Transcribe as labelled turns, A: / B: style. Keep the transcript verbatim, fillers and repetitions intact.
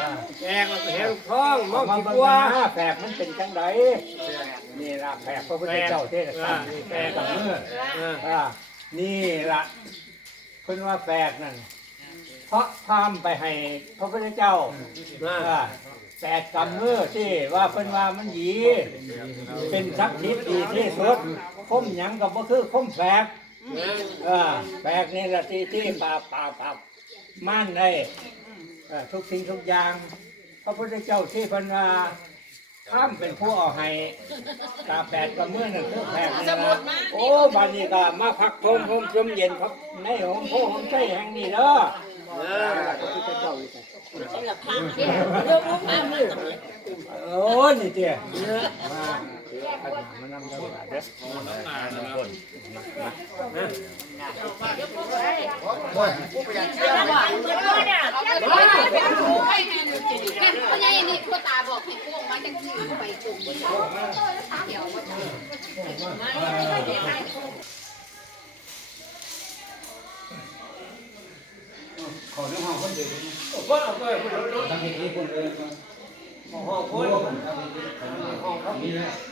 A: แฝกมันแหงท้องมอง
B: มา
A: สิ
B: เบิ่
A: ก
B: ง
A: ว่า
B: หน้าแฝกมันเป็นจังไดนี่ล่ะแฝกพระพุทธเจ้าเทศกาลนี่แฝกกับมือ
A: เออ
B: อ่านี่ล่ะเพิ่นว่าแฝกนั่นเพราะพามไปให้พระพุทธเจ้า
A: นะ
B: อ่าแฝกกับมือที่ว่าเพิ่นว่ามันหยีเป็นศักดิ์สิทธิ์ดีที่สุดคมหยังก็บ่คือคมแฝกเออแฝกนี่ล่ะที่ที่ปราบปราบปราบม่านได้เอ่อทุกสิ่งทุกอย่าง พระพุทธเจ้าที่เพันว่าข้ามเป็นผู้เอาให้ตาแปดกับมือหนึ่งคือแผกนี่นะโอ้บานนี้ก็มาพักทมทมชมเย็นครับในห้องโพห้องใช้แห่งนี้เด้อพระพุทธเจ้าอยู่โอ้นี่เตี้ยมาขันมานำเด้อเด้อ
C: เพราะงั้นนี่พ่อตาบอกพี่กุ้งมาจังซี่ไปจุ่มเดี๋ยวว่า
B: ขอเรื่องห้องคนเดียว
A: ก็เอาไปคนละ
B: ทำให้คนเดียว
A: ห้องคนห้องเขา
B: นี่แหละ